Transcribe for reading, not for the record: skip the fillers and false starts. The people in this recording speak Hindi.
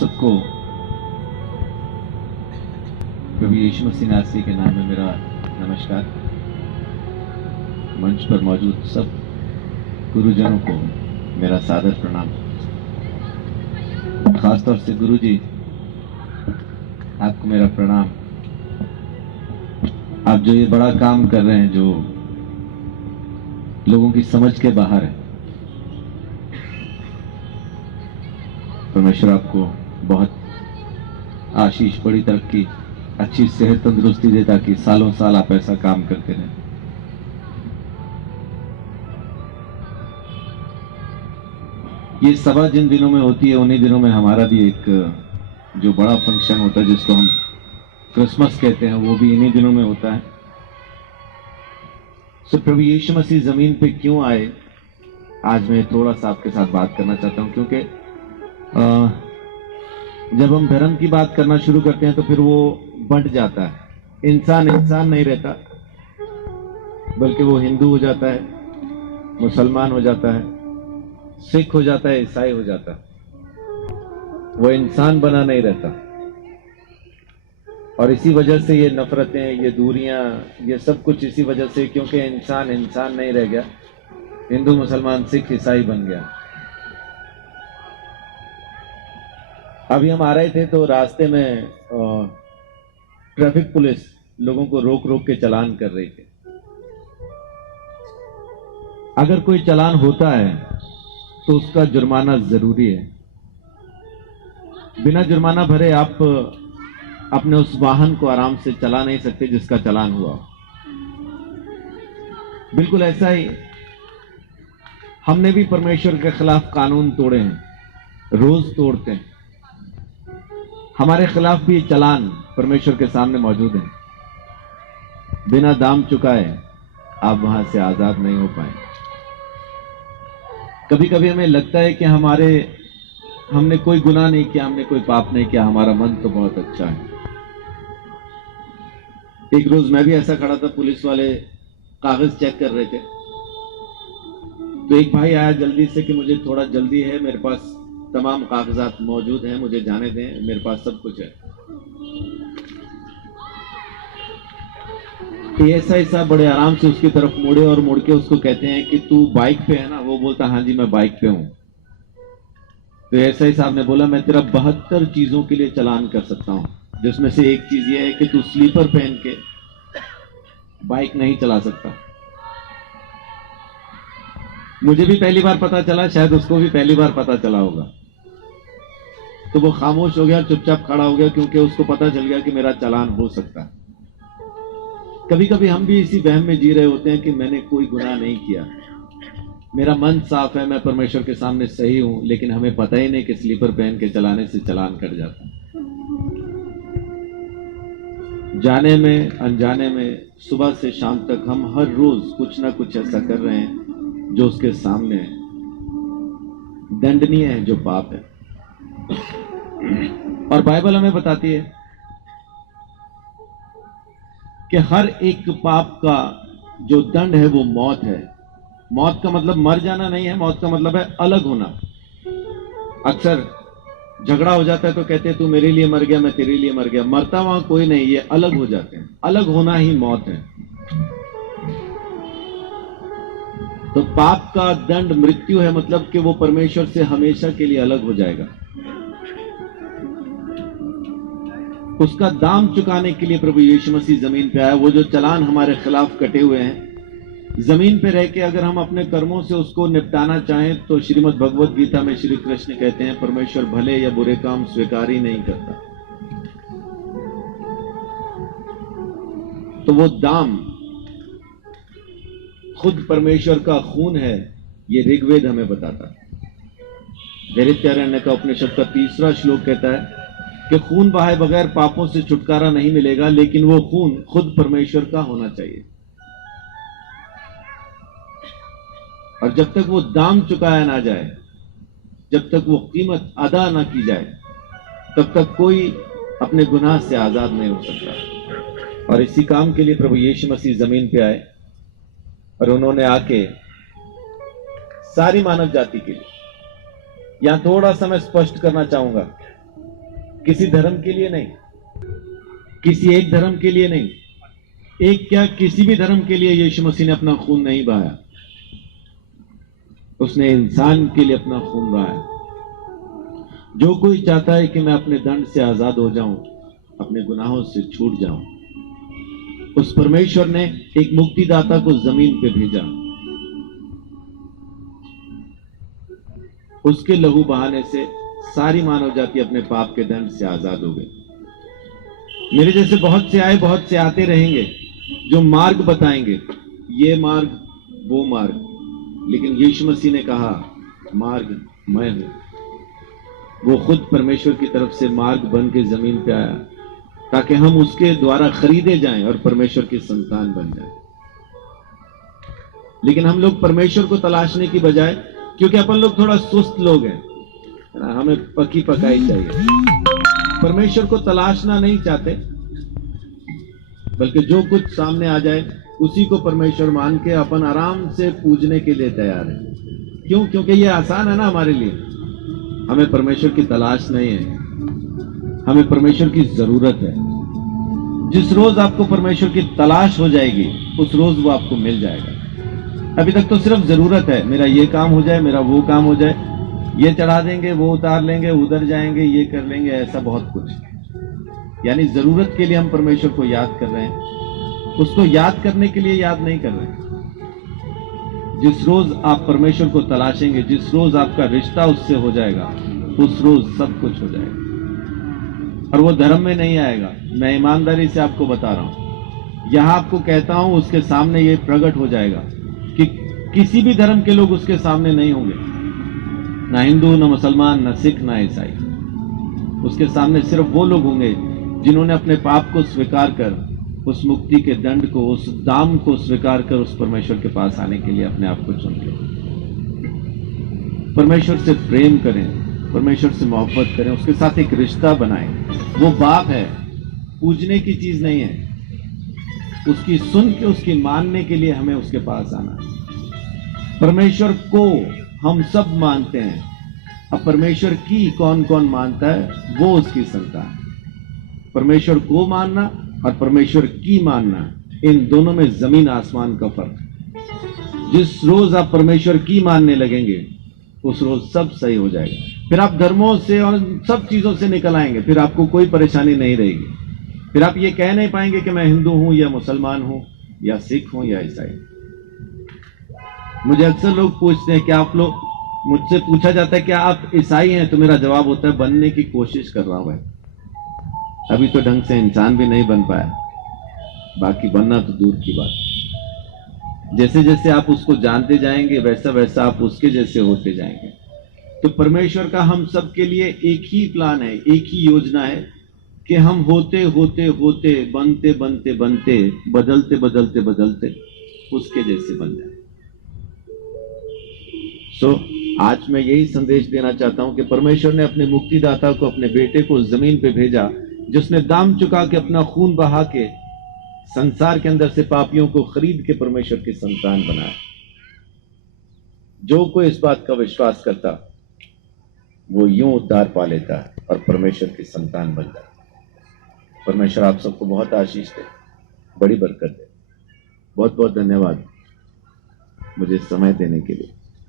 सबको प्रभु यीशु मसीह नासरी के नाम में मेरा नमस्कार। मंच पर मौजूद सब गुरुजनों को मेरा सादर प्रणाम। खासतौर से गुरु जी, आपको मेरा प्रणाम। आप जो ये बड़ा काम कर रहे हैं, जो लोगों की समझ के बाहर है, परमेश्वर आपको बहुत आशीष, बड़ी तरक्की, अच्छी सेहत, तंदुरुस्ती दे, ताकि सालों साल आप ऐसा काम करते रहें। ये सभा जिन दिनों में होती है, उन्हीं दिनों में हमारा भी एक जो बड़ा फंक्शन होता है, जिसको हम क्रिसमस कहते हैं, वो भी इन्हीं दिनों में होता है। सो प्रभु यीशु मसीह जमीन पे क्यों आए, आज मैं थोड़ा सा आपके साथ बात करना चाहता हूं, क्योंकि जब हम धर्म की बात करना शुरू करते हैं तो फिर वो बंट जाता है। इंसान नहीं रहता, बल्कि वो हिंदू हो जाता है, मुसलमान हो जाता है, सिख हो जाता है, ईसाई हो जाता है। वो इंसान बना नहीं रहता। और इसी वजह से ये नफरतें, ये दूरियां, ये सब कुछ इसी वजह से, क्योंकि इंसान नहीं रह गया, हिंदू, मुसलमान, सिख, ईसाई बन गया। अभी हम आ रहे थे तो रास्ते में ट्रैफिक पुलिस लोगों को रोक रोक के चालान कर रही थी। अगर कोई चालान होता है तो उसका जुर्माना जरूरी है। बिना जुर्माना भरे आप अपने उस वाहन को आराम से चला नहीं सकते जिसका चालान हुआ। बिल्कुल ऐसा ही हमने भी परमेश्वर के खिलाफ कानून तोड़े हैं, रोज तोड़ते हैं। हमारे खिलाफ भी चालान परमेश्वर के सामने मौजूद है। बिना दाम चुकाए आप वहां से आजाद नहीं हो पाए। कभी कभी हमें लगता है कि हमने कोई गुनाह नहीं किया, हमने कोई पाप नहीं किया, हमारा मन तो बहुत अच्छा है। एक रोज मैं भी ऐसा खड़ा था, पुलिस वाले कागज चेक कर रहे थे, तो एक भाई आया जल्दी से कि मुझे थोड़ा जल्दी है, मेरे पास तमाम कागजात मौजूद हैं, मुझे जाने दें, मेरे पास सब कुछ है। एएसआई साहब बड़े आराम से उसकी तरफ मुड़े और मुड़ के उसको कहते हैं कि तू बाइक पे है ना? वो बोलता हाँ जी मैं बाइक पे हूं। तो एएसआई साहब ने बोला मैं तेरा 72 चीजों के लिए चालान कर सकता हूं, जिसमें से एक चीज यह है कि तू स्लीपर पहन के बाइक नहीं चला सकता। मुझे भी पहली बार पता चला, शायद उसको भी पहली बार पता चला होगा। तो वो खामोश हो गया, चुपचाप खड़ा हो गया, क्योंकि उसको पता चल गया कि मेरा चालान हो सकता है। कभी कभी हम भी इसी वहम में जी रहे होते हैं कि मैंने कोई गुनाह नहीं किया, मेरा मन साफ है, मैं परमेश्वर के सामने सही हूं, लेकिन हमें पता ही नहीं कि स्लीपर पहन के चलाने से चालान कट जाता है। जाने में अनजाने में सुबह से शाम तक हम हर रोज कुछ ना कुछ ऐसा कर रहे हैं जो उसके सामने दंडनीय है, जो पाप है। और बाइबल हमें बताती है कि हर एक पाप का जो दंड है वो मौत है। मौत का मतलब मर जाना नहीं है, मौत का मतलब है अलग होना। अक्सर झगड़ा हो जाता है तो कहते हैं तू मेरे लिए मर गया, मैं तेरे लिए मर गया। मरता वहां कोई नहीं, ये अलग हो जाते हैं। अलग होना ही मौत है। तो पाप का दंड मृत्यु है, मतलब कि वो परमेश्वर से हमेशा के लिए अलग हो जाएगा। उसका दाम चुकाने के लिए प्रभु यीशु मसीह जमीन पे आया। वो जो चालान हमारे खिलाफ कटे हुए हैं, जमीन पे रह के अगर हम अपने कर्मों से उसको निपटाना चाहें, तो श्रीमद् भगवत गीता में श्री कृष्ण कहते हैं परमेश्वर भले या बुरे काम स्वीकार ही नहीं करता। तो वो दाम खुद परमेश्वर का खून है, ये ऋग्वेद हमें बताता है। दैत्यारण्य का उपनिषद का 3रा श्लोक कहता है कि खून बहाए बगैर पापों से छुटकारा नहीं मिलेगा, लेकिन वो खून खुद परमेश्वर का होना चाहिए। और जब तक वो दाम चुकाया ना जाए, जब तक वो कीमत अदा ना की जाए, तब तक कोई अपने गुनाह से आजाद नहीं हो सकता। और इसी काम के लिए प्रभु यीशु मसीह जमीन पे आए, और उन्होंने आके सारी मानव जाति के लिए, यहां थोड़ा सा मैं स्पष्ट करना चाहूंगा किसी धर्म के लिए नहीं, किसी एक धर्म के लिए नहीं, एक क्या किसी भी धर्म के लिए यीशु मसीह ने अपना खून नहीं बहाया। उसने इंसान के लिए अपना खून बहाया। जो कोई चाहता है कि मैं अपने दंड से आजाद हो जाऊं, अपने गुनाहों से छूट जाऊं, उस परमेश्वर ने एक मुक्तिदाता को जमीन पे भेजा। उसके लहू बहाने से सारी मानव जाति अपने पाप के दंड से आजाद हो गई। मेरे जैसे बहुत से आए, बहुत से आते रहेंगे जो मार्ग बताएंगे, ये मार्ग वो मार्ग, लेकिन यीशु मसीह ने कहा मार्ग मैं हूं। वो खुद परमेश्वर की तरफ से मार्ग बन के जमीन पे आया ताकि हम उसके द्वारा खरीदे जाएं और परमेश्वर की संतान बन जाएं। लेकिन हम लोग परमेश्वर को तलाशने की बजाय, क्योंकि अपन लोग थोड़ा सुस्त लोग हैं, हमें पकी पकाई चाहिए, परमेश्वर को तलाशना नहीं चाहते, बल्कि जो कुछ सामने आ जाए उसी को परमेश्वर मान के अपन आराम से पूजने के लिए तैयार है। क्यों? क्योंकि ये आसान है ना हमारे लिए। हमें परमेश्वर की तलाश नहीं है, हमें परमेश्वर की जरूरत है। जिस रोज आपको परमेश्वर की तलाश हो जाएगी, उस रोज वो आपको मिल जाएगा। अभी तक तो सिर्फ जरूरत है, मेरा ये काम हो जाए, मेरा वो काम हो जाए, ये चढ़ा देंगे, वो उतार लेंगे, उधर जाएंगे, ये कर लेंगे, ऐसा बहुत कुछ। यानी जरूरत के लिए हम परमेश्वर को याद कर रहे हैं, उसको याद करने के लिए याद नहीं कर रहे हैं। जिस रोज आप परमेश्वर को तलाशेंगे, जिस रोज आपका रिश्ता उससे हो जाएगा, उस रोज सब कुछ हो जाएगा। और वो धर्म में नहीं आएगा, मैं ईमानदारी से आपको बता रहा हूं, यहां आपको कहता हूं, उसके सामने ये प्रकट हो जाएगा कि किसी भी धर्म के लोग उसके सामने नहीं होंगे, ना हिंदू, ना मुसलमान, ना सिख, ना ईसाई। उसके सामने सिर्फ वो लोग होंगे जिन्होंने अपने पाप को स्वीकार कर, उस मुक्ति के दंड को, उस दाम को स्वीकार कर उस परमेश्वर के पास आने के लिए अपने आप को चुन लिया। परमेश्वर से प्रेम करें, परमेश्वर से मोहब्बत करें, उसके साथ एक रिश्ता बनाएं। वो बाप है, पूजने की चीज नहीं है। उसकी सुन के, उसकी मानने के लिए हमें उसके पास आना है। परमेश्वर को हम सब मानते हैं, अब परमेश्वर की कौन कौन मानता है, वो उसकी संतान। परमेश्वर को मानना और परमेश्वर की मानना, इन दोनों में जमीन आसमान का फर्क। जिस रोज आप परमेश्वर की मानने लगेंगे, उस रोज सब सही हो जाएगा। फिर आप धर्मों से और सब चीजों से निकल आएंगे, फिर आपको कोई परेशानी नहीं रहेगी। फिर आप ये कह नहीं पाएंगे कि मैं हिंदू हूं या मुसलमान हूं या सिख हूं या ईसाई। मुझे अक्सर लोग पूछते हैं कि आप लोग, मुझसे पूछा जाता है कि आप ईसाई हैं, तो मेरा जवाब होता है बनने की कोशिश कर रहा हूं भाई। अभी तो ढंग से इंसान भी नहीं बन पाया, बाकी बनना तो दूर की बात। जैसे जैसे आप उसको जानते जाएंगे, वैसा वैसा आप उसके जैसे होते जाएंगे। तो परमेश्वर का हम सब के लिए एक ही प्लान है, एक ही योजना है कि हम होते होते होते, बनते बनते बनते, बदलते बदलते बदलते उसके जैसे बन जाए। आज मैं यही संदेश देना चाहता हूं कि परमेश्वर ने अपने मुक्तिदाता को, अपने बेटे को जमीन पे भेजा, जिसने दाम चुका के, अपना खून बहा के संसार के अंदर से पापियों को खरीद के परमेश्वर की संतान बनाया। जो कोई इस बात का विश्वास करता, वो यूं उद्धार पा लेता और परमेश्वर की संतान बन जाता। परमेश्वर आप सबको बहुत आशीष दे, बड़ी बरकत दे। बहुत बहुत धन्यवाद मुझे समय देने के लिए।